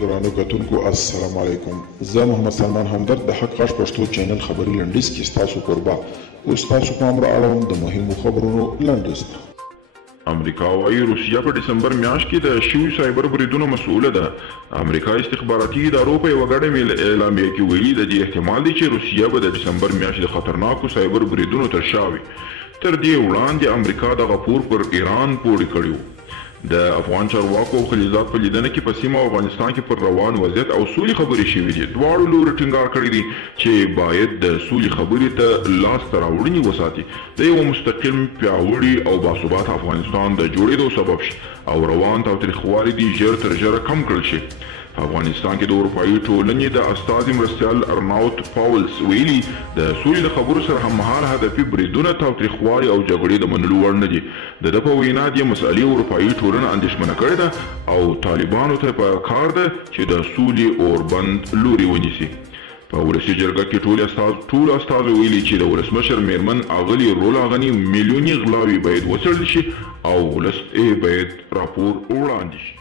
ګرانو کتونکو السلام علیکم. زه محمد سلمان همدرد د حق غږ پښتو چینل خبري لنډیز کې ستاسو قربا اوس تاسو پام را اړوم د مهمو خبرونو لنډیز ته. امریکا وايي روسیه په دسمبر میاشت کې د شویو سایبر بریدونو مسؤله ده. امریکا استخباراتي ادارو په یوه ګډه اعلامیه کې ویلي د دې احتمال دی چې روسیه به د دسمبر میاشتې د خطرناکو سایبر بریدونو تر شا وي. تر دې وړاندې امریکا دغه پور پر ایران پورې کړی و. د افغان چارواکو او خلیجات په لیدنه کې په سیمه او افغانستان کې پر روان وضعیت او سولې خبرې شوې دي. دواړو لورو ټینګار کړی دی چې باید د سولې خبرې ته لاسته راوړنې وساتي، د یو مستقل پیاوړي او باثباته افغانستان د جوړېدو سبب شي او روان تاوتریخوالي دي ژر تر ژره کم کړل شي. په افغانستان کې د اروپایي ټولنې د استازي مرستیال ارناوت پاولز ویلي د سولې د خبرو سره هممهاله هدفي بریدونه تاوتریخوالي او جګړې د منلو وړ نه دي. د ده په وینا دې مسألې اروپایي ټولنه اندېښمنه کړې ده او طالبانو ته په کار ده چې د سولې اوربند لوري ونیسي. په ولسي جرګه کې ټول استازو ویلي چې د ولسمشر میرمن اغلې رولا غني میلیوني غلاوې باید وڅېړل شي او ولس باید راپور وړاندې شي.